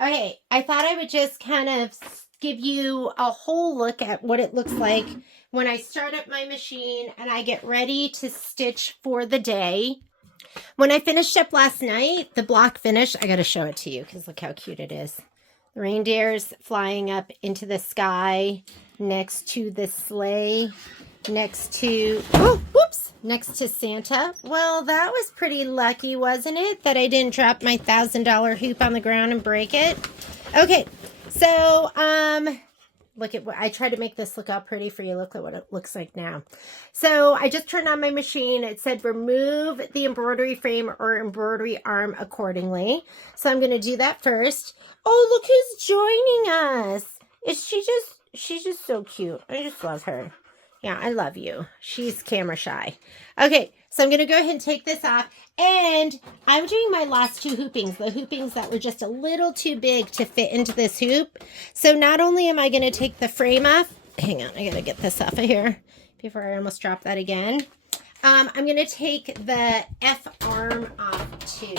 Okay, I thought I would just kind of give you a whole look at what it looks like when I start up my machine and I get ready to stitch for the day. When I finished up last night, the block finish, I got to show it to you because look how cute it is. The reindeer's flying up into the sky next to the sleigh, next to, oh, whoops, next to Santa. Well, that was pretty lucky, wasn't it? That I didn't drop my $1,000 hoop on the ground and break it. Okay, so, look at what, I tried to make this look all pretty for you. Look at what it looks like now. So I just turned on my machine. It said remove the embroidery frame or embroidery arm accordingly. So I'm going to do that first. Oh, look who's joining us. She's just so cute. I just love her. Yeah, I love you. She's camera shy. Okay, so I'm going to go ahead and take this off. And I'm doing my last two hoopings, the hoopings that were just a little too big to fit into this hoop. So not only am I going to take the frame off, hang on, I got to get this off of here before I almost drop that again. I'm going to take the F arm off too.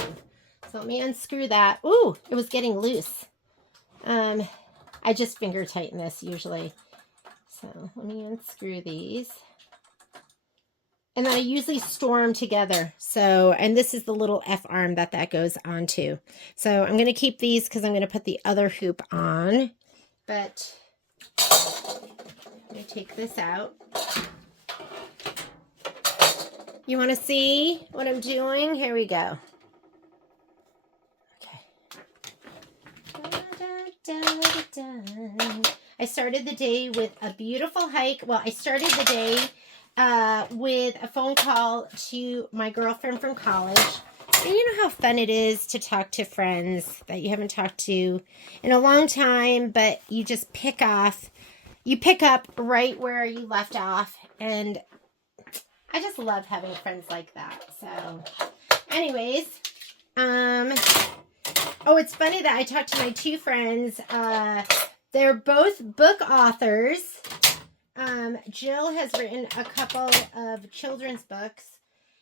So let me unscrew that. Ooh, it was getting loose. I just finger tighten this usually. So let me unscrew these. And then I usually store them together. So, and this is the little F arm that goes onto. So I'm going to keep these because I'm going to put the other hoop on. But let me take this out. You want to see what I'm doing? Here we go. Okay. I started the day with a beautiful hike. Well, I started the day with a phone call to my girlfriend from college. And you know how fun it is to talk to friends that you haven't talked to in a long time, but you just pick up right where you left off. And I just love having friends like that. So anyways, oh, it's funny that I talked to my two friends. They're both book authors. Jill has written a couple of children's books,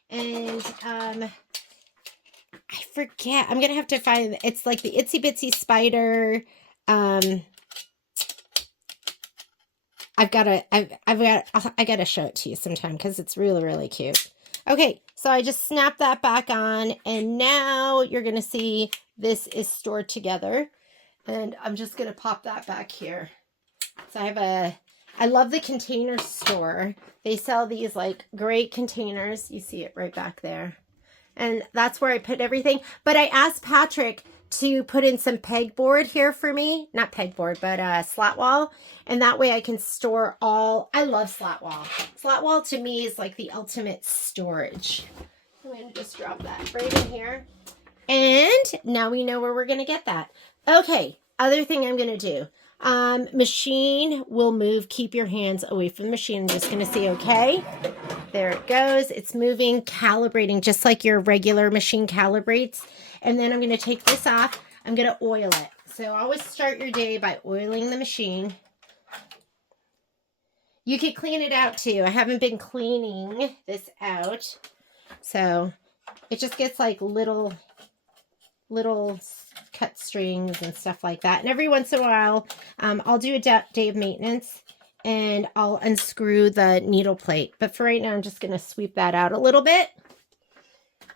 and I forget. I'm gonna have to find. It's like the Itsy Bitsy Spider. I gotta show it to you sometime because it's really, really cute. Okay, so I just snapped that back on, and now you're gonna see this is stored together. And I'm just going to pop that back here. So I love the container store. They sell these like great containers. You see it right back there. And that's where I put everything. But I asked Patrick to put in some pegboard here for me. Not pegboard, but slat wall. And that way I can store all, I love slat wall. Slat wall to me is like the ultimate storage. I'm going to just drop that right in here. And now we know where we're going to get that. Okay, other thing I'm going to do. Machine will move. Keep your hands away from the machine. I'm just going to say, okay. There it goes. It's moving, calibrating, just like your regular machine calibrates. And then I'm going to take this off. I'm going to oil it. So always start your day by oiling the machine. You could clean it out too. I haven't been cleaning this out. So it just gets like little cut strings and stuff like that. And every once in a while, I'll do a day of maintenance and I'll unscrew the needle plate. But for right now, I'm just going to sweep that out a little bit.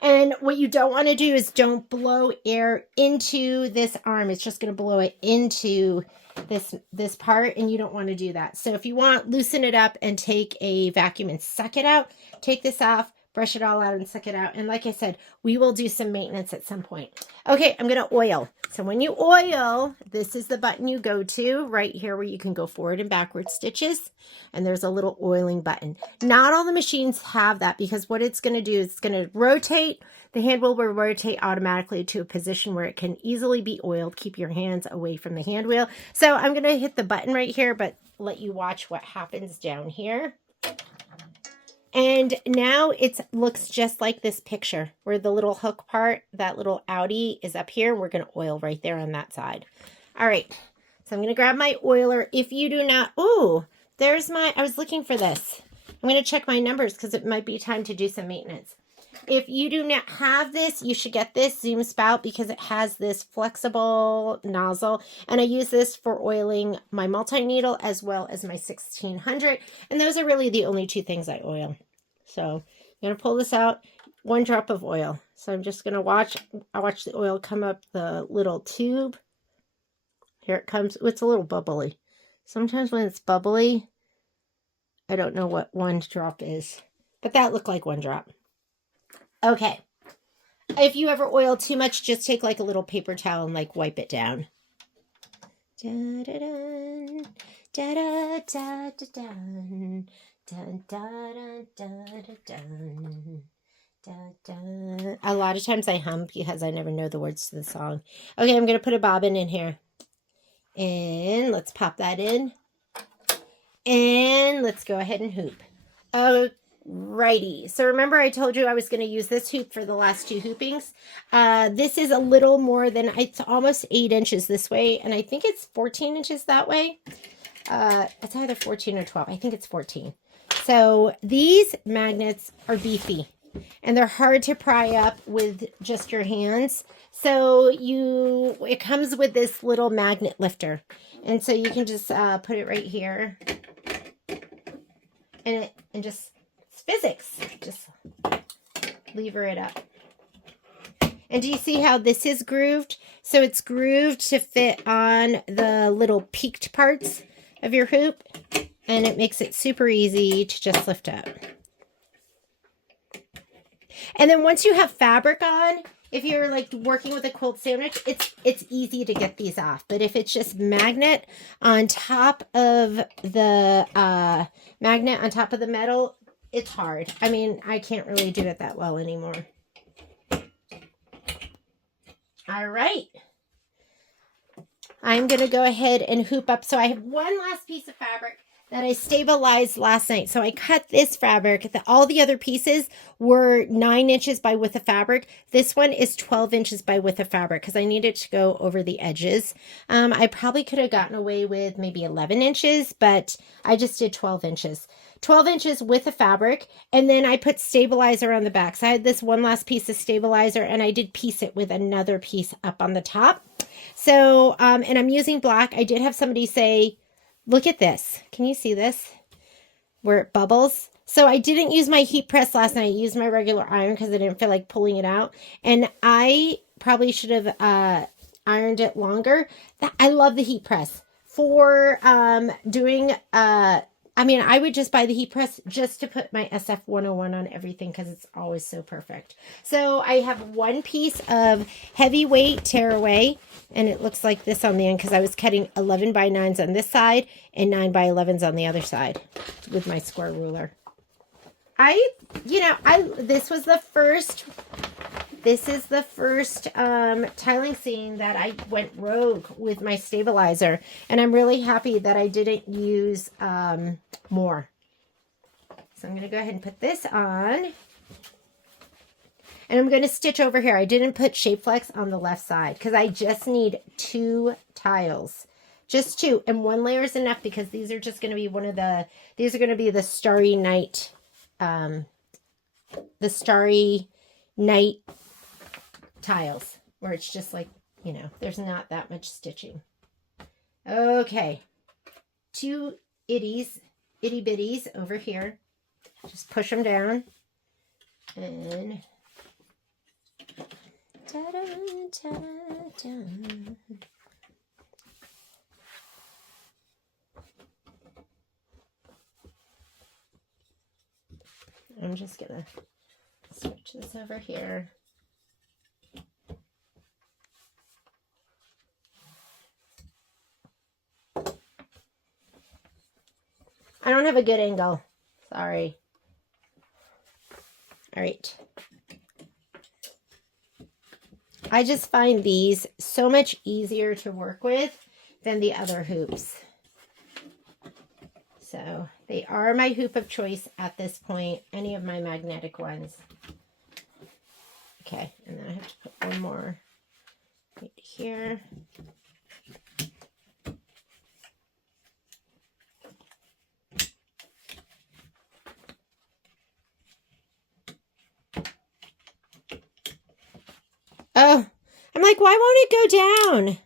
And what you don't want to do is don't blow air into this arm. It's just going to blow it into this part, and you don't want to do that. So if you want, loosen it up and take a vacuum and suck it out. Take this off. Brush it all out and suck it out. And like I said, we will do some maintenance at some point. Okay, I'm going to oil. So when you oil, this is the button you go to right here where you can go forward and backward stitches. And there's a little oiling button. Not all the machines have that because what it's going to do is it's going to rotate. The hand wheel will rotate automatically to a position where it can easily be oiled. Keep your hands away from the hand wheel. So I'm going to hit the button right here, but let you watch what happens down here. And now it looks just like this picture where the little hook part, that little outie is up here. We're going to oil right there on that side. All right. So I'm going to grab my oiler. If you do not, ooh, there's my, I was looking for this. I'm going to check my numbers because it might be time to do some maintenance. If you do not have this, you should get this Zoom Spout because it has this flexible nozzle. And I use this for oiling my multi-needle as well as my 1600. And those are really the only two things I oil. So I'm going to pull this out, 1 drop of oil. So I'm just going to watch the oil come up the little tube. Here it comes. It's a little bubbly. Sometimes when it's bubbly, I don't know what 1 drop is. But that looked like 1 drop. Okay. If you ever oil too much, just take like a little paper towel and like wipe it down. Da-da-dun, da-da-da-da-dun, dun-da-da-da-da-dun, da-da. A lot of times I hum because I never know the words to the song. Okay, I'm going to put a bobbin in here. And let's pop that in. And let's go ahead and hoop. Alrighty. So remember I told you I was going to use this hoop for the last 2 hoopings. This is a little more than, it's almost 8 inches this way. And I think it's 14 inches that way. It's either 14 or 12. I think it's 14. So these magnets are beefy. And they're hard to pry up with just your hands. So it comes with this little magnet lifter. And so you can just put it right here. And just, it's physics. Just lever it up. And do you see how this is grooved? So it's grooved to fit on the little peaked parts of your hoop. And it makes it super easy to just lift up. And then once you have fabric on, if you're like working with a quilt sandwich, it's easy to get these off. But if it's just magnet on top of the metal, it's hard. I mean, I can't really do it that well anymore. All right. I'm going to go ahead and hoop up. So I have one last piece of fabric that I stabilized last night. So I cut this fabric. All the other pieces were 9 inches by width of fabric. This one is 12 inches by width of fabric because I needed to go over the edges. I probably could have gotten away with maybe 11 inches, but I just did 12 inches. 12 inches width of fabric, and then I put stabilizer on the back. So I had this one last piece of stabilizer, and I did piece it with another piece up on the top. So, and I'm using black. I did have somebody say, look at this. Can you see this? Where it bubbles. So I didn't use my heat press last night. I used my regular iron because I didn't feel like pulling it out. And I probably should have ironed it longer. I love the heat press. For doing, I mean, I would just buy the heat press just to put my SF-101 on everything because it's always so perfect. So I have one piece of heavyweight tearaway. And it looks like this on the end because I was cutting 11 by 9s on this side and 9 by 11s on the other side with my square ruler. This is the first tiling scene that I went rogue with my stabilizer. And I'm really happy that I didn't use more. So I'm going to go ahead and put this on. And I'm going to stitch over here. I didn't put Shape Flex on the left side because I just need 2 tiles. Just 2. And 1 layer is enough because these are just going to be these are going to be the Starry Night, tiles where it's just like, there's not that much stitching. Okay. 2 itty bitties over here. Just push them down. And I'm just gonna switch this over here. I don't have a good angle. Sorry. All right. I just find these so much easier to work with than the other hoops. So they are my hoop of choice at this point, any of my magnetic ones. Okay, and then I have to put one more right here. Oh, I'm like, why won't it go down?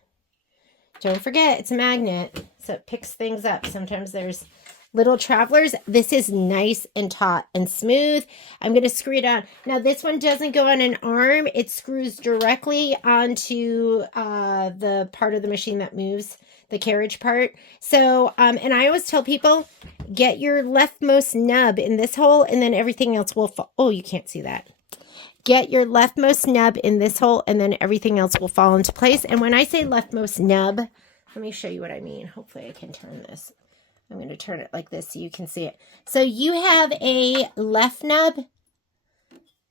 Don't forget, it's a magnet, so it picks things up. Sometimes there's little travelers. This is nice and taut and smooth. I'm going to screw it on. Now, this one doesn't go on an arm. It screws directly onto the part of the machine that moves, the carriage part. So, and I always tell people, get your leftmost nub in this hole, and then everything else will fall. Oh, you can't see that. Get your leftmost nub in this hole, and then everything else will fall into place. And when I say leftmost nub, let me show you what I mean. Hopefully I can turn this. I'm going to turn it like this so you can see it. So you have a left nub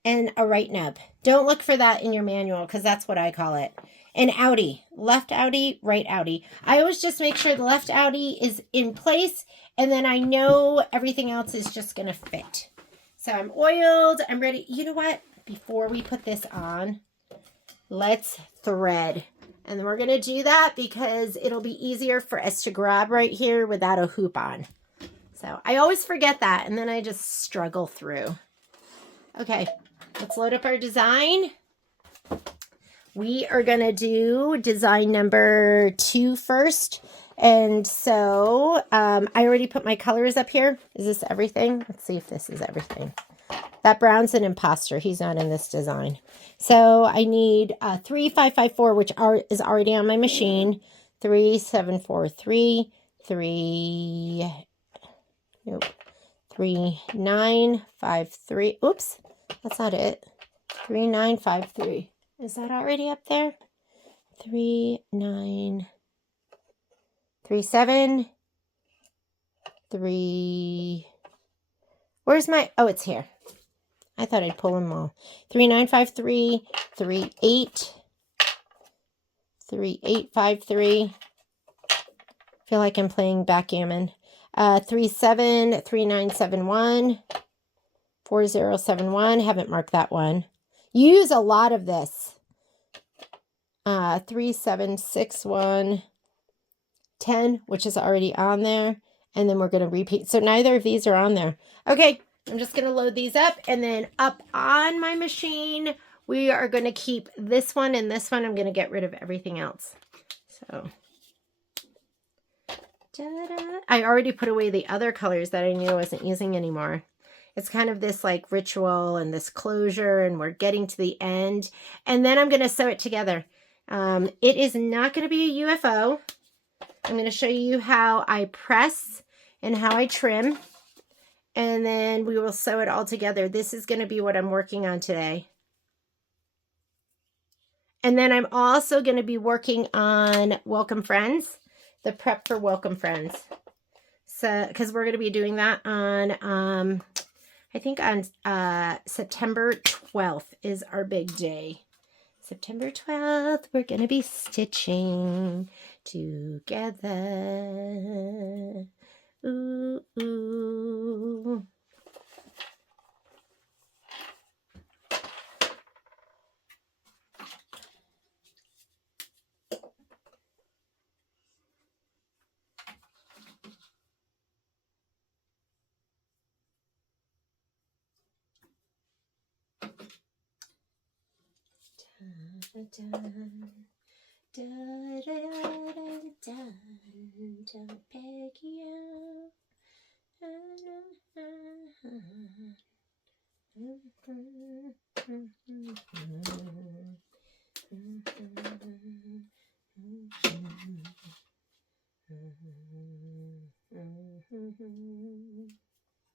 and a right nub. Don't look for that in your manual because that's what I call it. An outie. Left outie, right outie. I always just make sure the left outie is in place, and then I know everything else is just going to fit. So I'm oiled. I'm ready. You know what? Before we put this on, let's thread. And then we're going to do that because it'll be easier for us to grab right here without a hoop on. So I always forget that, and then I just struggle through. Okay, let's load up our design. We are going to do design number 2 first. And so I already put my colors up here. Is this everything? Let's see if this is everything. That brown's an imposter. He's not in this design. So I need 3554, which is already on my machine. 3743, 3953. Oops, that's not it. 3953. Is that already up there? 3937. Where's my? Oh, it's here. I thought I'd pull them all. 3953, 3853. Feel like I'm playing backgammon. 373971, 4071. Haven't marked that one. You use a lot of this. 3761, 10, which is already on there. And then we're going to repeat. So neither of these are on there. Okay. I'm just going to load these up, and then up on my machine, we are going to keep this one and this one. I'm going to get rid of everything else. So, I already put away the other colors that I knew I wasn't using anymore. It's kind of this like ritual and this closure, and we're getting to the end. And then I'm going to sew it together. It is not going to be a UFO. I'm going to show you how I press and how I trim. And then we will sew it all together. This is going to be what I'm working on today. And then I'm also going to be working on Welcome Friends, the prep for Welcome Friends. So, because we're going to be doing that on, I think on September 12th is our big day. September 12th, we're going to be stitching together. Ooh, ooh.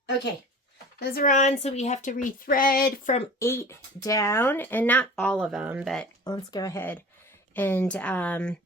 Okay, those are on, so we have to rethread from 8 down, and not all of them, but let's go ahead. And I'm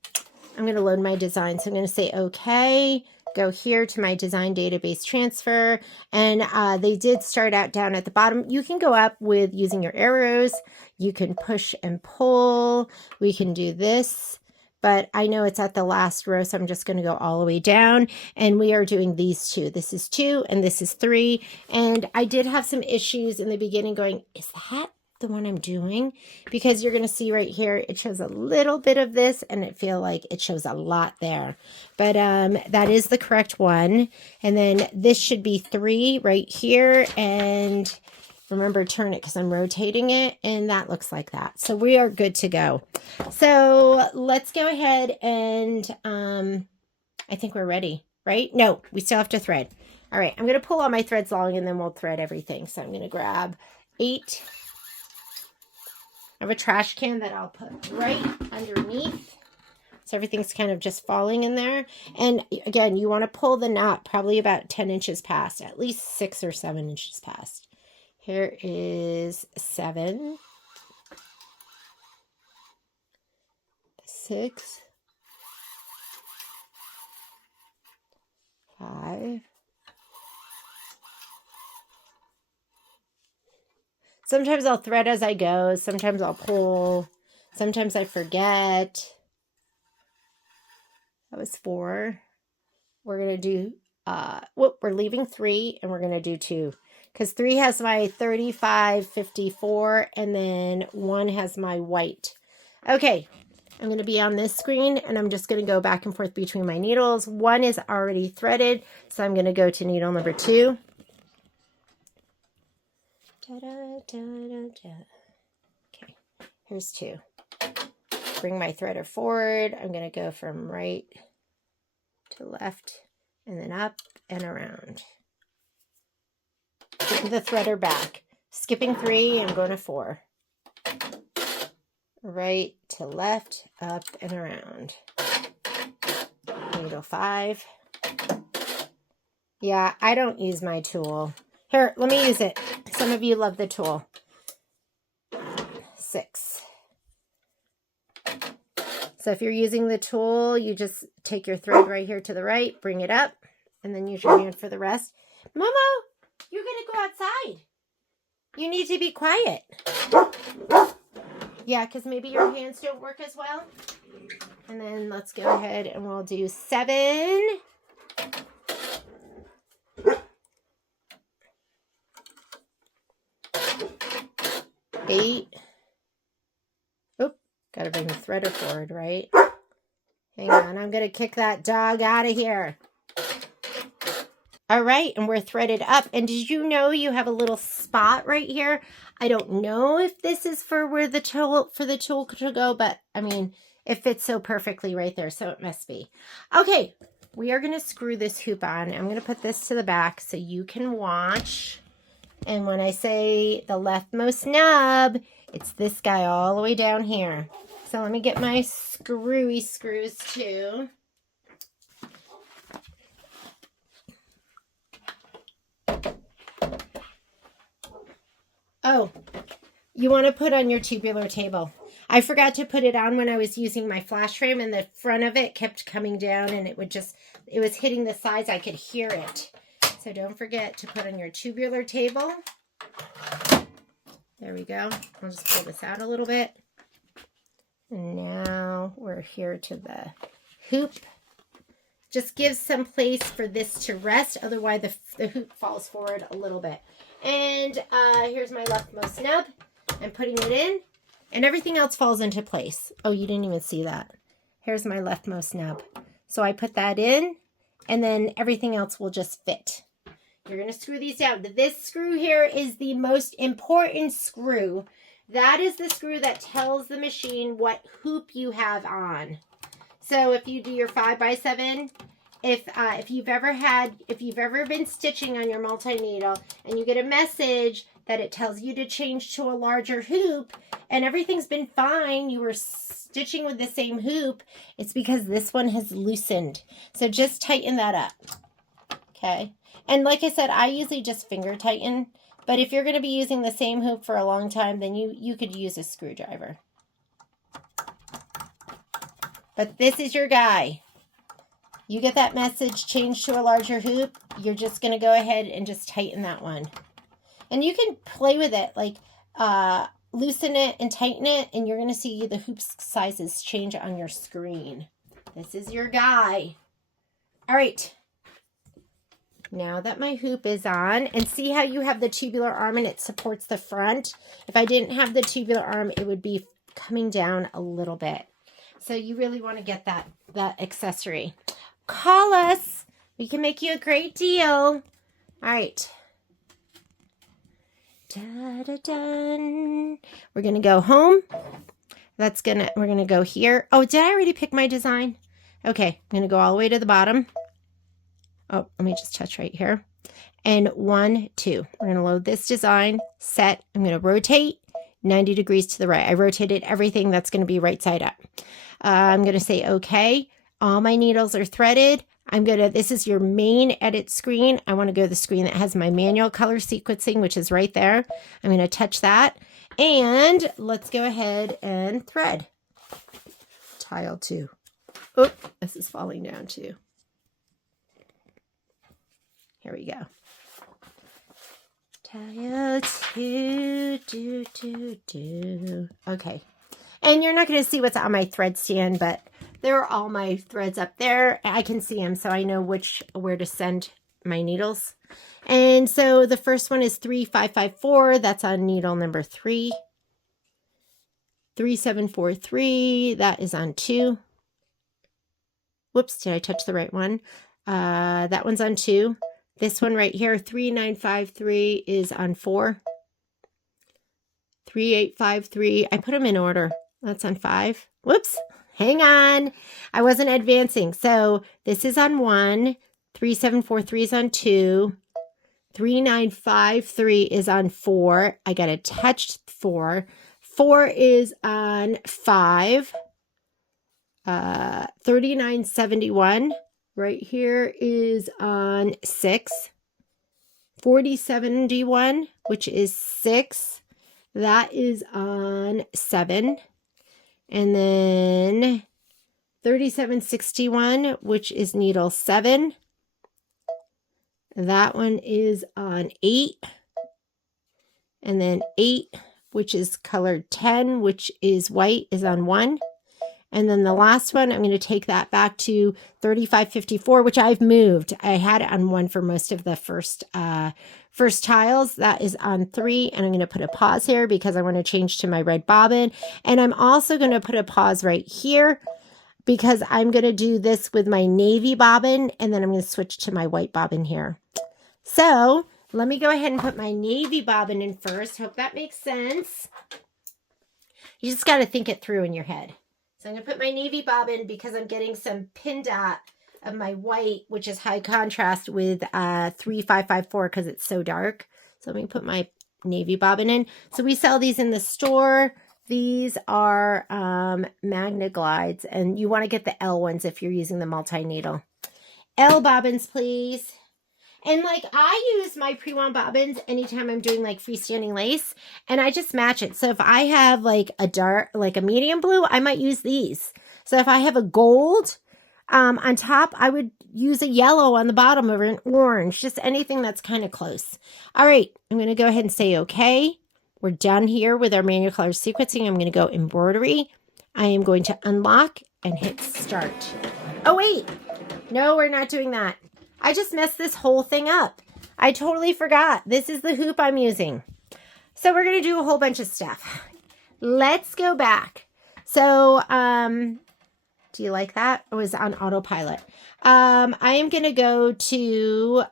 going to load my design. So I'm going to say, okay, go here to my design database transfer. And they did start out down at the bottom. You can go up with using your arrows. You can push and pull. We can do this. But I know it's at the last row, so I'm just going to go all the way down. And we are doing these two. This is 2 and this is 3. And I did have some issues in the beginning going, is that the one I'm doing? Because you're going to see right here, it shows a little bit of this, and it feel like it shows a lot there. But that is the correct one. And then this should be 3 right here. And Remember, turn it because I'm rotating it, and that looks like that. So we are good to go. So let's go ahead and I think we're ready, right? No, we still have to thread. All right, I'm going to pull all my threads long, and then we'll thread everything. So I'm going to grab 8. I have a trash can that I'll put right underneath. So everything's kind of just falling in there. And again, you want to pull the knot probably about 10 inches past, at least 6 or 7 inches past. Here is 7, 6, 5. Sometimes I'll thread as I go. Sometimes I'll pull. Sometimes I forget. That was 4. We're going to do, we're leaving 3 and we're going to do 2. Because 3 has my 35, 54, and then 1 has my white. Okay, I'm going to be on this screen, and I'm just going to go back and forth between my needles. 1 is already threaded, so I'm going to go to needle number 2. Okay, here's 2. Bring my threader forward. I'm going to go from right to left, and then up and around. Bring the threader back. Skipping 3 and going to 4. Right to left, up and around. Needle 5. Yeah, I don't use my tool. Here, let me use it. Some of you love the tool. 6. So if you're using the tool, you just take your thread right here to the right, bring it up, and then use your hand for the rest. Momo, you're going to go outside. You need to be quiet. Yeah, because maybe your hands don't work as well. And then let's go ahead and we'll do 7. 8. Oop, gotta bring the threader forward, right? Hang on, I'm gonna kick that dog out of here. All right, and we're threaded up. And did you know you have a little spot right here? I don't know if this is for where the tool, to go, but I mean, it fits so perfectly right there, so it must be. Okay, we are gonna screw this hoop on. I'm gonna put this to the back so you can watch. And when I say the leftmost nub, it's this guy all the way down here. So let me get my screwy screws too. Oh, you want to put on your tubular table. I forgot to put it on when I was using my flash frame, and the front of it kept coming down, and it was hitting the sides. I could hear it. So don't forget to put on your tubular table. There we go. I'll just pull this out a little bit. And now we're here to the hoop. Just gives some place for this to rest. Otherwise, the hoop falls forward a little bit. And here's my leftmost nub. I'm putting it in, and everything else falls into place. Oh, you didn't even see that. Here's my leftmost nub. So I put that in, and then everything else will just fit. You're going to screw these down. This screw here is the most important screw. That is the screw that tells the machine what hoop you have on. So if you do your 5x7, if you've ever been stitching on your multi-needle and you get a message that it tells you to change to a larger hoop and everything's been fine, you were stitching with the same hoop, it's because this one has loosened. So just tighten that up. Okay. And like I said, I usually just finger tighten, but if you're going to be using the same hoop for a long time, then you could use a screwdriver. But this is your guy. You get that message, change to a larger hoop, you're just going to go ahead and just tighten that one. And you can play with it, like loosen it and tighten it, and you're going to see the hoop sizes change on your screen. This is your guy. All right. Now that my hoop is on, and see how you have the tubular arm and it supports the front? If I didn't have the tubular arm, it would be coming down a little bit. So you really want to get that accessory. Call us. We can make you a great deal. All right. Da-da-dun. We're going to go home. We're going to go here. Oh, did I already pick my design? Okay, I'm going to go all the way to the bottom. Oh, let me just touch right here. And 1, 2. We're going to load this design, set. I'm going to rotate 90 degrees to the right. I rotated everything. That's going to be right side up. I'm going to say okay. All my needles are threaded. This is your main edit screen. I want to go to the screen that has my manual color sequencing, which is right there. I'm going to touch that. And let's go ahead and thread. Tile 2. Oh, this is falling down too. Here we go. Tile 2, Okay. And you're not going to see what's on my thread stand, but there are all my threads up there. I can see them, so I know where to send my needles. And so the first one is 3554. That's on needle number 3. 3743. That is on 2. Whoops, did I touch the right one? That one's on 2. This one right here, 3953, is on 4. 3853. I put them in order. That's on 5. Whoops. Hang on. I wasn't advancing. So this is on 1. 3743 is on 2. 3953 is on 4. I got a touched 4. 4 is on 5. 3971 right here is on 6. 4071, which is 6. That is on 7. And then 3761, which is needle 7. That one is on 8. And then 8, which is colored 10, which is white, is on 1. And then the last one, I'm going to take that back to 3554, which I've moved. I had it on 1 for most of the first tiles. That is on 3. And I'm going to put a pause here because I want to change to my red bobbin. And I'm also going to put a pause right here because I'm going to do this with my navy bobbin. And then I'm going to switch to my white bobbin here. So let me go ahead and put my navy bobbin in first. Hope that makes sense. You just got to think it through in your head. So I'm going to put my navy bobbin because I'm getting some pin dot of my white, which is high contrast with 3554 because it's so dark. So let me put my navy bobbin in. So we sell these in the store. These are Magna Glides, and you want to get the L ones if you're using the multi-needle. L bobbins, please. And like I use my pre-wound bobbins anytime I'm doing like freestanding lace, and I just match it. So if I have like a dark, like a medium blue, I might use these. So if I have a gold on top, I would use a yellow on the bottom or an orange, just anything that's kind of close. All right, I'm going to go ahead and say okay. We're done here with our manual color sequencing. I'm going to go embroidery. I am going to unlock and hit start. Oh wait, no, we're not doing that. I just messed this whole thing up. I totally forgot. This is the hoop I'm using. So we're going to do a whole bunch of stuff. Let's go back. So, do you like that? It was on autopilot. I am going to go to,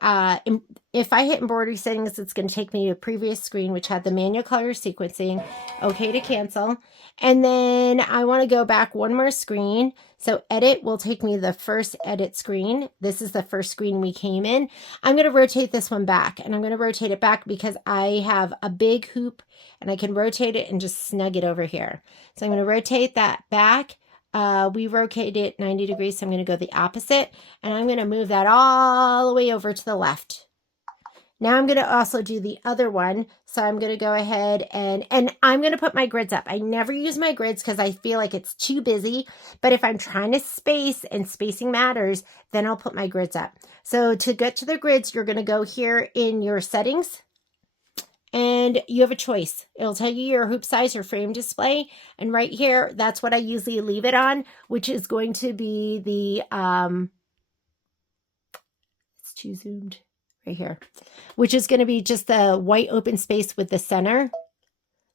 if I hit embroidery settings, it's going to take me to a previous screen, which had the manual color sequencing. Okay to cancel. And then I want to go back one more screen. So edit will take me to the first edit screen. This is the first screen we came in. I'm going to rotate this one back, and I'm going to rotate it back because I have a big hoop and I can rotate it and just snug it over here. So I'm going to rotate that back. We rotate it 90 degrees, so I'm going to go the opposite, and I'm going to move that all the way over to the left. Now I'm going to also do the other one, so I'm going to go ahead and I'm going to put my grids up. I never use my grids because I feel like it's too busy, but if I'm trying to space and spacing matters, then I'll put my grids up. So to get to the grids, you're going to go here in your settings, and you have a choice. It'll tell you your hoop size or frame display. And right here, that's what I usually leave it on, which is going to be the, it's too zoomed right here, which is going to be just the white open space with the center.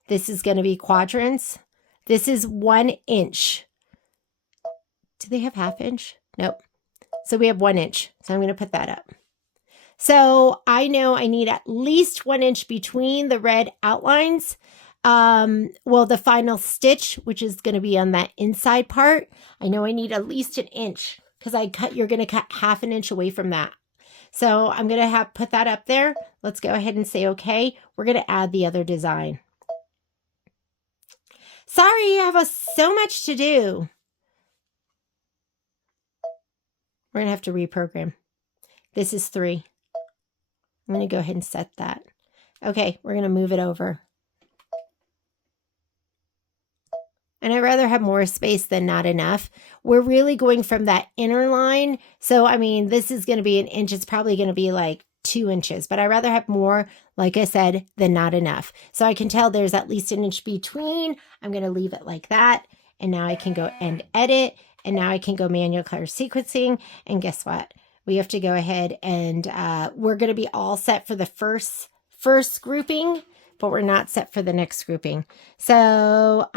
This is going to be quadrants. This is 1 inch. Do they have 1/2 inch? Nope. So we have 1 inch. So I'm going to put that up. So I know I need at least 1 inch between the red outlines. Well, the final stitch, which is going to be on that inside part, I know I need at least 1 inch because you're going to cut 1/2 inch away from that. So I'm going to put that up there. Let's go ahead and say, okay, we're going to add the other design. Sorry, I have so much to do. We're going to have to reprogram. This is 3. I'm going to go ahead and set that. Okay, we're going to move it over. And I'd rather have more space than not enough. We're really going from that inner line. So, I mean, this is going to be 1 inch. It's probably going to be like 2 inches. But I'd rather have more, like I said, than not enough. So I can tell there's at least 1 inch between. I'm going to leave it like that. And now I can go and edit. And now I can go manual color sequencing. And guess what? We have to go ahead and we're going to be all set for the first grouping, but we're not set for the next grouping. So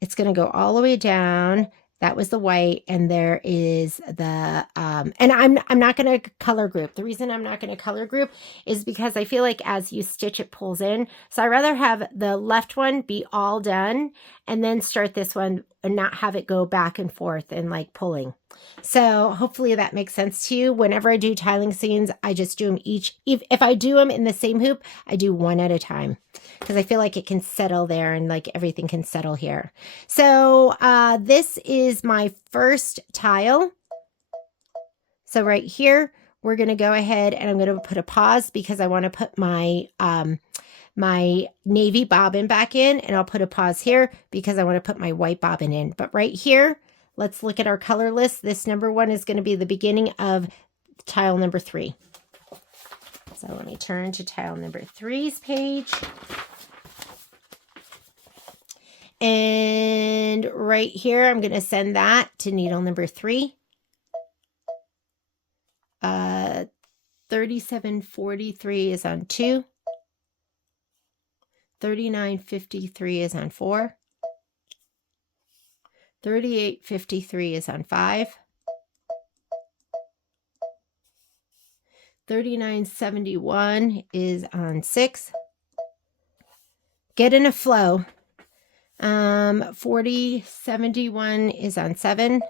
it's going to go all the way down. That was the white, and there is the, and I'm not going to color group. The reason I'm not going to color group is because I feel like as you stitch, it pulls in. So I'd rather have the left one be all done and then start this one and not have it go back and forth and like pulling. So hopefully that makes sense to you. Whenever I do tiling scenes, I just do them each. If I do them in the same hoop, I do one at a time because I feel like it can settle there and like everything can settle here. So this is my first tile. So right here, we're going to go ahead and I'm going to put a pause because I want to put my my navy bobbin back in, and I'll put a pause here because I want to put my white bobbin in. But right here, let's look at our color list. This number 1 is going to be the beginning of tile number 3. So let me turn to tile number 3's page. And right here, I'm going to send that to needle number 3. 3743 is on 2. 3953 is on 4. 3853 is on 5. 3971 is on 6. Get in a flow. 4071 is on 7.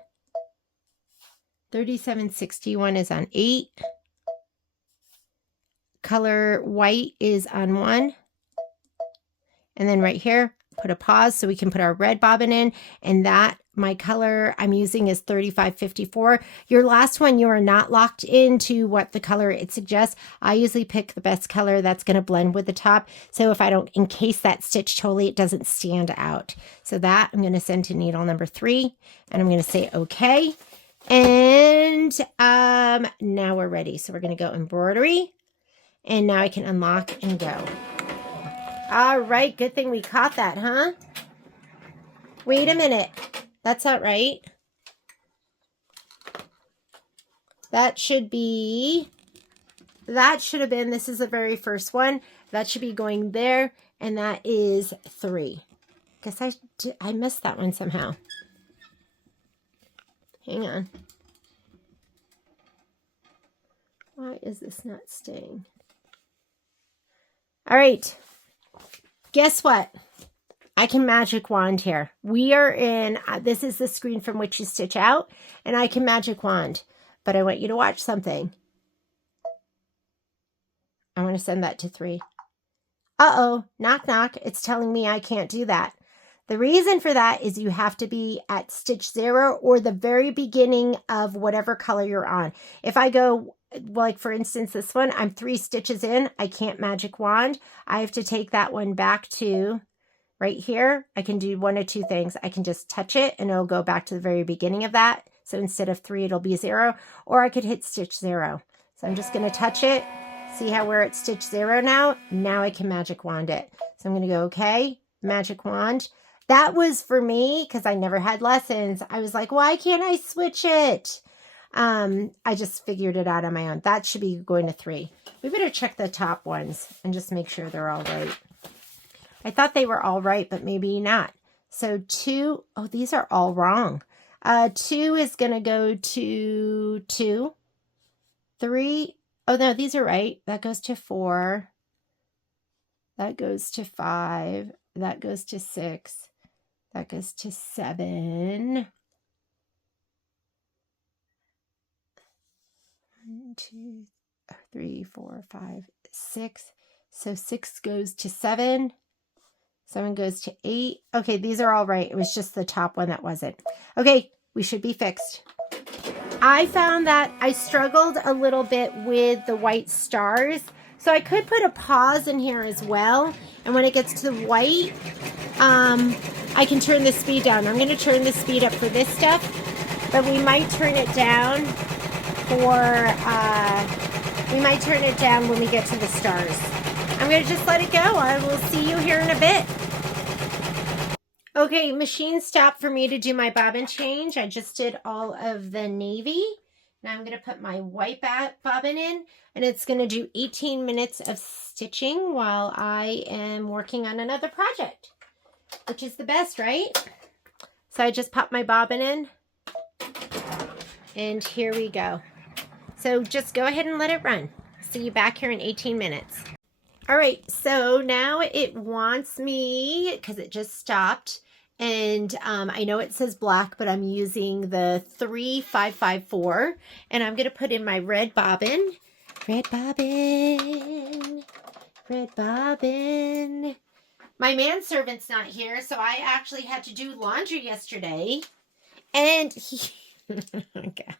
3761 is on 8. Color white is on 1. And then right here, put a pause so we can put our red bobbin in. And that, my color I'm using is 3554. Your last one, you are not locked into what the color it suggests. I usually pick the best color that's going to blend with the top. So if I don't encase that stitch totally, it doesn't stand out. So that I'm going to send to needle number 3. And I'm going to say, okay. And now we're ready. So we're going to go embroidery. And now I can unlock and go. All right, good thing we caught that, huh? Wait a minute. That's not right. That should have been, this is the very first one. That should be going there, and that is 3. Guess I missed that one somehow. Hang on. Why is this not staying? All right. Guess what? I can magic wand here. We are in, this is the screen from which you stitch out, and I can magic wand. But I want you to watch something. I want to send that to 3. Uh-oh, knock, knock. It's telling me I can't do that. The reason for that is you have to be at stitch 0 or the very beginning of whatever color you're on. If I go, like for instance, this one, I'm 3 stitches in. I can't magic wand. I have to take that one back to right here. I can do one of 2 things. I can just touch it and it'll go back to the very beginning of that. So instead of 3, it'll be 0, or I could hit stitch 0. So I'm just going to touch it. See how we're at stitch 0 now? Now I can magic wand it. So I'm going to go, okay, magic wand. That was for me because I never had lessons. I was like, why can't I switch it? I just figured it out on my own. That should be going to 3. We better check the top ones and just make sure they're all right. I thought they were all right, but maybe not. So 2, oh, these are all wrong. 2 is going to go to 2. 3, Oh, no, these are right. That goes to 4. That goes to 5. That goes to 6. That goes to 7. 1, 2, 3, 4, 5, 6. So 6 goes to 7. 7 goes to 8. Okay, these are all right. It was just the top one that wasn't. Okay, we should be fixed. I found that I struggled a little bit with the white stars. So I could put a pause in here as well. And when it gets to the white, I can turn the speed down. I'm going to turn the speed up for this stuff. But we might turn it down when we get to the stars. I'm going to just let it go. I will see you here in a bit. Okay, machine stopped for me to do my bobbin change. I just did all of the navy. Now I'm going to put my white bobbin in, and it's going to do 18 minutes of stitching while I am working on another project, which is the best, right? So I just popped my bobbin in, and here we go. So just go ahead and let it run. See you back here in 18 minutes. All right, so now it wants me, because it just stopped, and I know it says black, but I'm using the 3554, and I'm going to put in my red bobbin. Red bobbin. Red bobbin. My manservant's not here, so I actually had to do laundry yesterday, and oh God,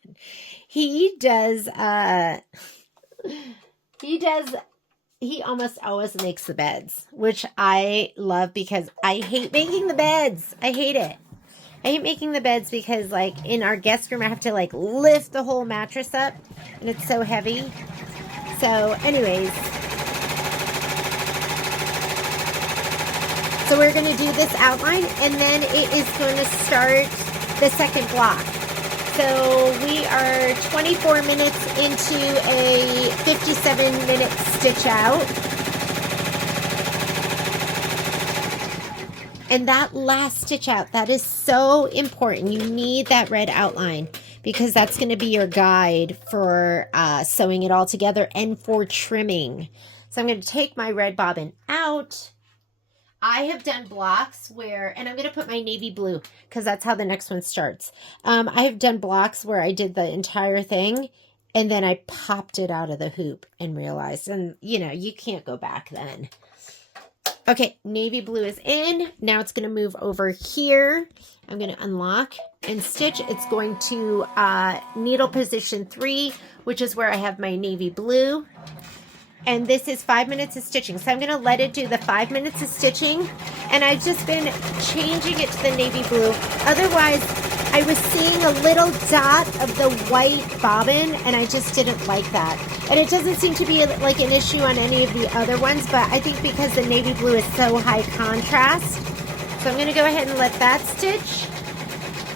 he almost always makes the beds, which I love because I hate making the beds. I hate it. I hate making the beds because, like, in our guest room, I have to, like, lift the whole mattress up, and it's so heavy. So, anyways. So we're going to do this outline, and then it is going to start the second block. So we are 24 minutes into a 57-minute stitch out. And that last stitch out, that is so important. You need that red outline because that's going to be your guide for sewing it all together and for trimming. So I'm going to take my red bobbin out. I have done blocks where, and I'm going to put my navy blue because that's how the next one starts. I have done blocks where I did the entire thing and then I popped it out of the hoop and realized, and you know, you can't go back then. Okay, navy blue is in. Now it's going to move over here. I'm going to unlock and stitch. It's going to needle position 3, which is where I have my navy blue. And this is 5 minutes of stitching. So I'm going to let it do the 5 minutes of stitching. And I've just been changing it to the navy blue. Otherwise, I was seeing a little dot of the white bobbin, and I just didn't like that. And it doesn't seem to be like an issue on any of the other ones, but I think because the navy blue is so high contrast. So I'm going to go ahead and let that stitch.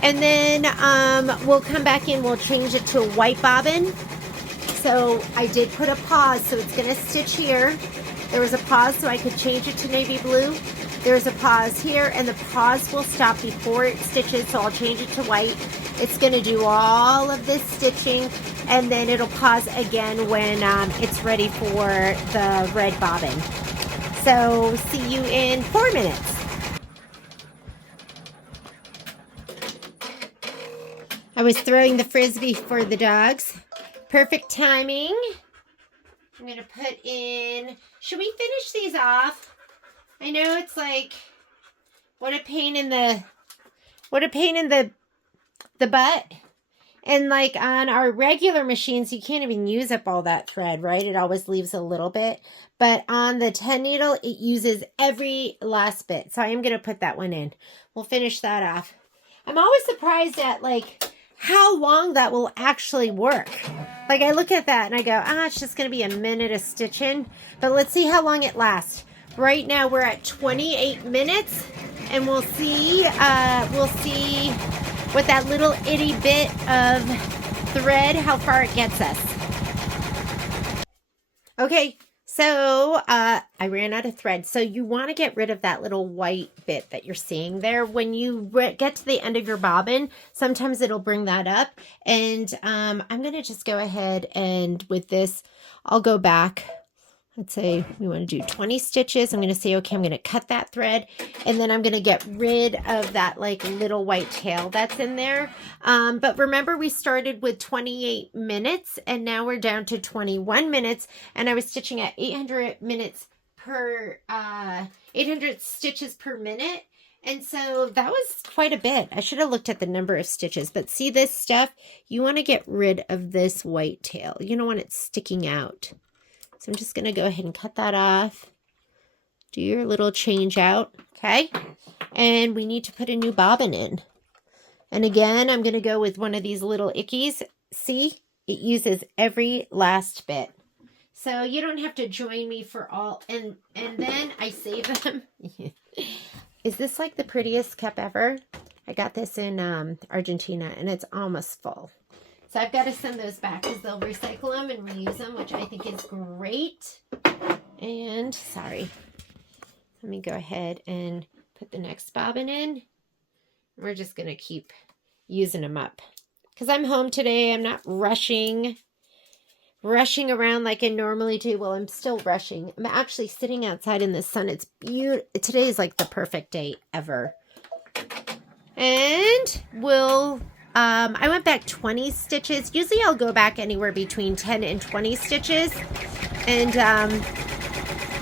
And then we'll come back in, we'll change it to a white bobbin. So I did put a pause, so it's going to stitch here. There was a pause so I could change it to navy blue. There's a pause here, and the pause will stop before it stitches, so I'll change it to white. It's going to do all of this stitching, and then it'll pause again when it's ready for the red bobbin. So see you in 4 minutes. I was throwing the frisbee for the dogs. Perfect timing. I'm going to put in, should we finish these off? I know it's like, what a pain in the butt. And like on our regular machines, you can't even use up all that thread, right? It always leaves a little bit. But on the 10 needle, it uses every last bit. So I am going to put that one in. We'll finish that off. I'm always surprised at like how long that will actually work. Like I look at that and I go, it's just going to be a minute of stitching. But let's see how long it lasts. Right now we're at 28 minutes and we'll see with that little itty bit of thread how far it gets us. Okay, So I ran out of thread. So you want to get rid of that little white bit that you're seeing there. When you get to the end of your bobbin, sometimes it'll bring that up. And I'm going to just go ahead and with this, I'll go back. Let's say we want to do 20 stitches. I'm going to say, okay, I'm going to cut that thread, and then I'm going to get rid of that like little white tail that's in there. But remember, we started with 28 minutes and now we're down to 21 minutes, and I was stitching at 800 minutes per, 800 stitches per minute. And so that was quite a bit. I should have looked at the number of stitches, but see this stuff? You want to get rid of this white tail. You don't want it sticking out. So I'm just going to go ahead and cut that off. Do your little change out, okay? And we need to put a new bobbin in. And again, I'm going to go with one of these little ickies. See, it uses every last bit. So you don't have to join me for all, and then I save them. Is this like the prettiest cup ever? I got this in Argentina, and it's almost full. So I've got to send those back because they'll recycle them and reuse them, which I think is great. And, sorry, let me go ahead and put the next bobbin in. We're just going to keep using them up. Because I'm home today, I'm not rushing around like I normally do. Well, I'm still rushing. I'm actually sitting outside in the sun. It's beautiful. Today is like the perfect day ever. And we'll... I went back 20 stitches. Usually I'll go back anywhere between 10 and 20 stitches. And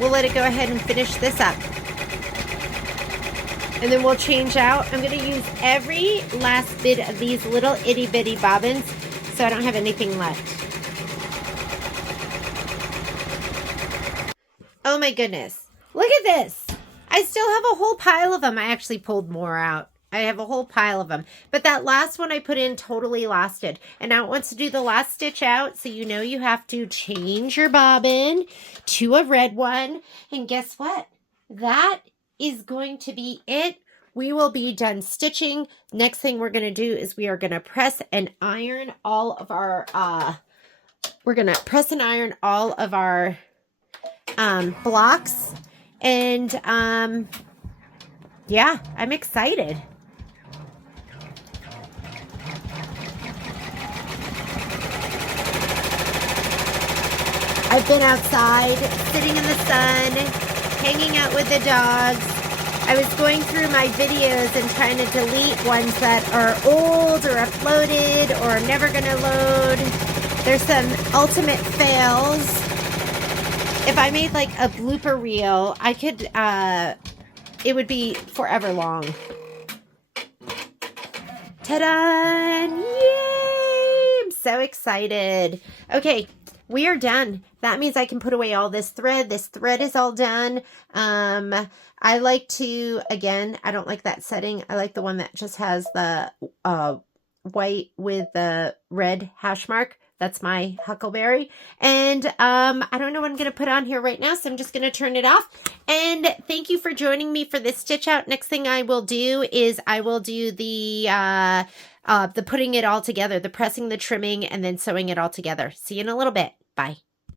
we'll let it go ahead and finish this up. And then we'll change out. I'm going to use every last bit of these little itty bitty bobbins so I don't have anything left. Oh my goodness. Look at this. I still have a whole pile of them. I actually pulled more out. I have a whole pile of them. But that last one I put in totally lasted. And now it wants to do the last stitch out. So you know you have to change your bobbin to a red one. And guess what? That is going to be it. We will be done stitching. Next thing we're going to do is we are going to press and iron all of our, blocks. And, yeah, I'm excited. I've been outside, sitting in the sun, hanging out with the dogs. I was going through my videos and trying to delete ones that are old or uploaded or I'm never going to load. There's some ultimate fails. If I made like a blooper reel, I could, it would be forever long. Ta-da! Yay! I'm so excited. Okay. We are done. That means I can put away all this thread. This thread is all done. I like to, again, I don't like that setting. I like the one that just has the white with the red hash mark. That's my Huckleberry. And I don't know what I'm going to put on here right now, so I'm just going to turn it off. And thank you for joining me for this stitch out. Next thing I will do is I will do the putting it all together, the pressing, the trimming, and then sewing it all together. See you in a little bit. Bye.